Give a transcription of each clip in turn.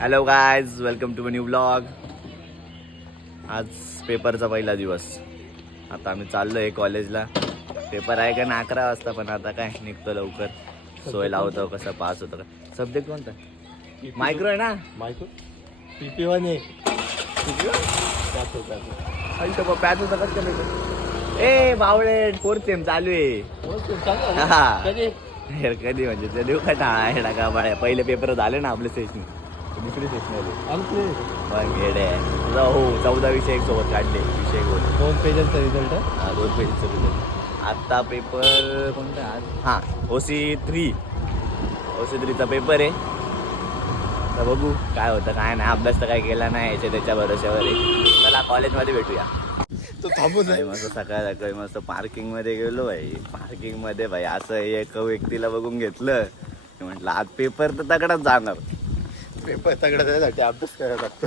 Hello guys, welcome to new blog. आज पेपरचा पहिला दिवस. आता आम्ही चाललो आहे कॉलेजला. पेपर आहे का ना 11 वाजता, पण आता काय निघतो लवकर. सोय लावतो कसं पास होतं का. सब्जेक्ट कोणता? मायक्रो आहे ना. मायक्रो PP1 आहे. पॅच होता कसं पेपर. ए बावळे, फोर्थ सेम चालू आहे. कधी म्हणजे ते देऊ का टाळा का बाळ्या. पहिले पेपर झाले ना आपले सेशन, दुसरी सेशन मग येडे हो 14 विषय एक सोबत काढले. विषय 2 पेजचा रिझल्ट. 2 पेजचा रिझल्ट. आता पेपर कोणता आज? हां OC3 चा पेपर आहे. तर बघू काय होतं काय नाही. अभ्यास तर काय केला नाही याच्या त्याच्या भरोश्यावर आहे. चला कॉलेजमध्ये भेटूया. तो थांबून भाई मस्त सकाळ सकाळी मस्त पार्किंग मध्ये गेलो. भाई पार्किंग मध्ये भाई असं एक व्यक्तीला बघून घेतलं. म्हटलं आज पेपर तर तगडाच जाणार. पेपर तगडा त्यासाठी अभ्यास करायला लागतो.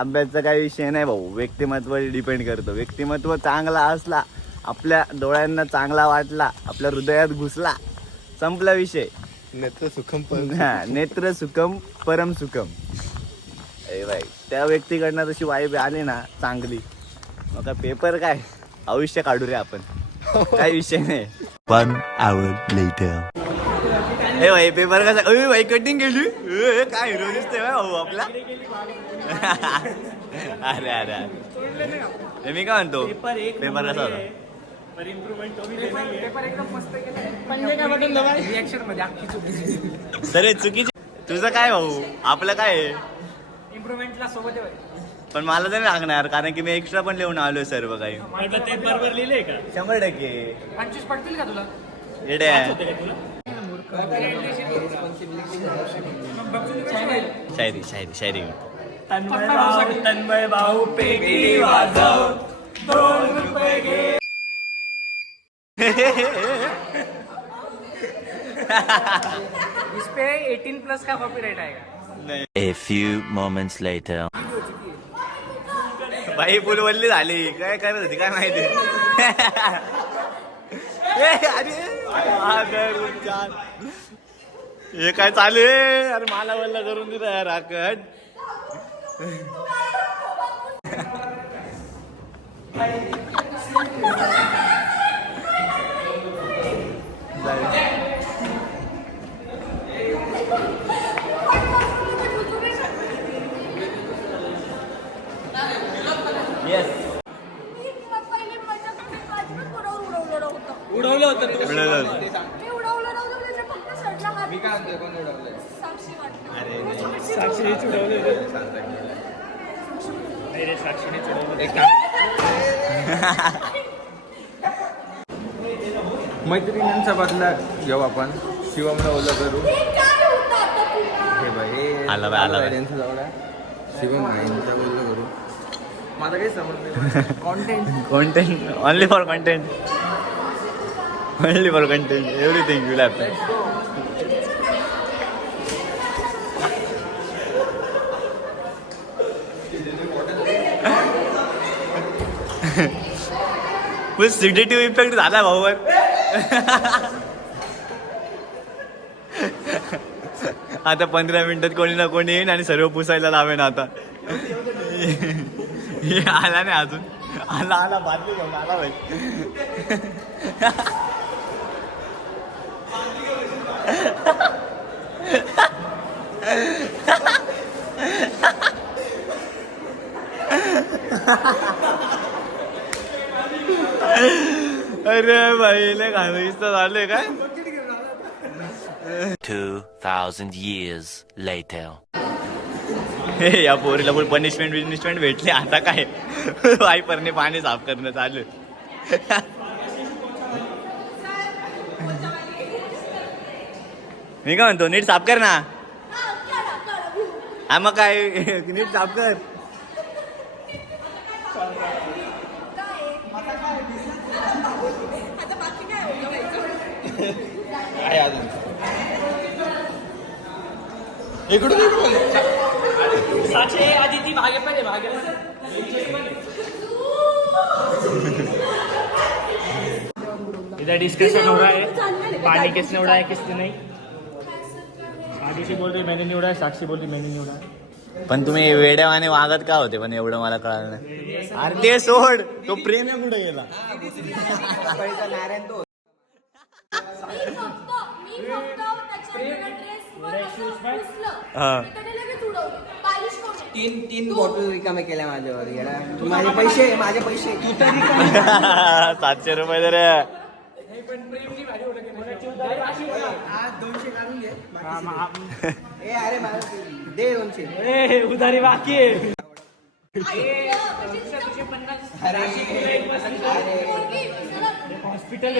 अभ्यासचा काही विषय नाही भाऊ. व्यक्तिमत्वावर डिपेंड करतो. व्यक्तिमत्व चांगला असला, आपल्या डोळ्यांना चांगला वाटला, आपल्या हृदयात घुसला, संपला विषय. नेत्र सुखम नेत्र सुखम परम सुखम. भाई त्या व्यक्तीकडनं तशी वाईब आली ना चांगली, मग काय पेपर काय आयुष्य काढू रे आपण. काय विषय नाही. 1 hour later. भाई पेपर कसा. भाई कटिंग केली. काय हिरो दिसतोय भाऊ आपला. अरे अरे अरे मी काय म्हणतो, पेपर कसा होता? सर चुकीची. तुझं काय भाऊ, आपलं काय इम्प्रुव्हमेंटला सोबत आहे. पण मला तर लागणार, कारण की मी एक्स्ट्रा पण लिहून आलोय सर्व काही. ते बरोबर लिहिलंय का? 100%. 25 पडतील का तुला? येडे शायरी शायरी शायरी. तन्मय भाऊ पेटी वाजव, 2 रुपये घे. इस पे 18+ का कॉपीराइट आएगा. A few moments later. बाई फुलवल्ली झाली. काय करत होती काय माहिती. हे काय चालू आहे. अरे मला वल्ला करून दिला यार आकड. उडवलं होतं तू. साक्षीनेच उडवलं. नाही रे, साक्षीनेच उडवलं. मैत्रिणींचा बदला घेऊ आपण. शिवमला ओलं करू. हे बाई आला बाई, आला बाई. त्यांचा जवळ शिवम यांचा ओलं करू. माझा काही समजलं. Content only for content. Only for content. Everything will happen. Full सिडेटिव्ह effect झाला भाऊवर. आता 15 मिनिटात कोणी ना कोणी येईन आणि सर्व पुसायला लावेन. आता आला नाही अजून. आला बादली घेऊन आला भाई. अरे भाई लय घालवीस्त झाले काय. 2000 years later. या पोरीला पण पनिशमेंट भेटली. आता काय वाईपरने पाणी साफ करणं चालू. मी काय म्हणतो, नीट साफ कर ना. हा मग काय नीट साफ कर. साक्षी आधी ती भागे पाहिजे. भागे इधर डिस्कशन हो रहा है, पानी किसने उड़ाया किसने नहीं. ऋषी बोल रही मैंने नहीं उड़ाया, साक्षी बोल रही मैंने नहीं उड़ाया. पण तुम्ही वेड्यावाने वागत का होते पण एवढं मला कळलं नाही. अरे ते सोड, तो प्रेम आहे कुठे गेला. नारायण तो हा. तीन बॉटल रिकामे केल्या माझ्यावर येडा. माझे पैसे तू तरी 700 रुपये तर आज 200 काढून घे. ए अरे मला दे 200. उधारी बाकी आहे. हॉस्पिटल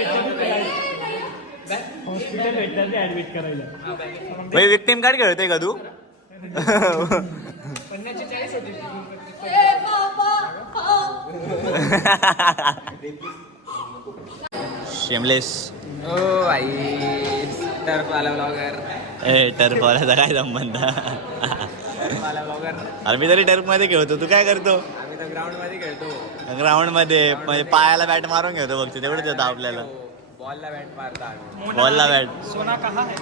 भेटतात ऍडमिट करायला. विक्टिम कार्ड खेळतोय का तू? शेमलेस. ओ भाई टर्फ वाला ब्लॉगर. ए टर्फ वाल्याचा काय संबंध? वाला ब्लॉगर. अरे मी तरी टर्फ मध्ये खेळतो, तू काय करतो? आम्ही तर ग्राउंड मध्ये खेळतो. ग्राउंड मध्ये म्हणजे पायाला बॅट मारून घेतो बघ, तेवढंच येतं आपल्याला. बॉलला बॅट मारता आम्ही. बॉलला बॅट. सोना कहा है?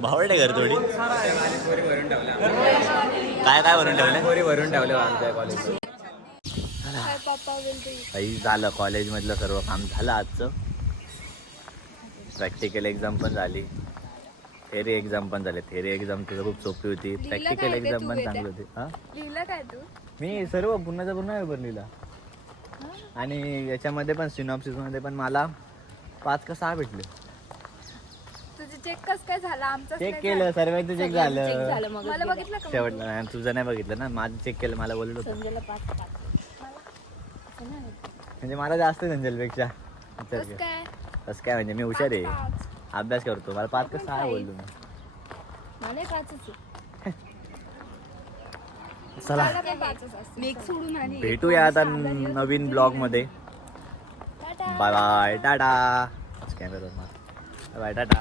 भावडे कर थोडी. माझी पोरी भरून ठेवल्या. काय काय भरून ठेवले? पोरी भरून ठेवल्या आमच्या कॉलेज. काही झालं कॉलेजमधलं सर्व काम झालं आजचं. प्रॅक्टिकल एक्झाम पण झाली, थेरी एक्झाम पण झाली. थेरी एक्झाम तुझं खूप सोपी होती, प्रॅक्टिकल एक्झाम पण चांगली होती. हा लिहिलं काय तू? मी सर्व पुन्हाचा पुन्हा पेपर लिहिला. आणि याच्यामध्ये पण सिनॉप्सिस मध्ये पण मला 5 का 6 भेटले. तुझं चेक कस काय झालं? आमचं चेक केलं, सर्वांचं चेक झालं. मला बघितलं का? शेवटला नाही, तुझं नाही बघितलं ना, माझं चेक केलं. मला बोललो होतं संजयला 5 म्हणजे मला जास्त संजलपेक्षा. कस काय? कसं काय म्हणजे मी हुशार आहे, 5. अभ्यास करतो. मला 5 का 6 बोललो मी. मला 5च आहे. चला मला पण 5च असतं. मी एक सोडून आणि भेटूया आता नवीन ब्लॉग मध्ये. Tata. Bye bye tata. Bye Tata.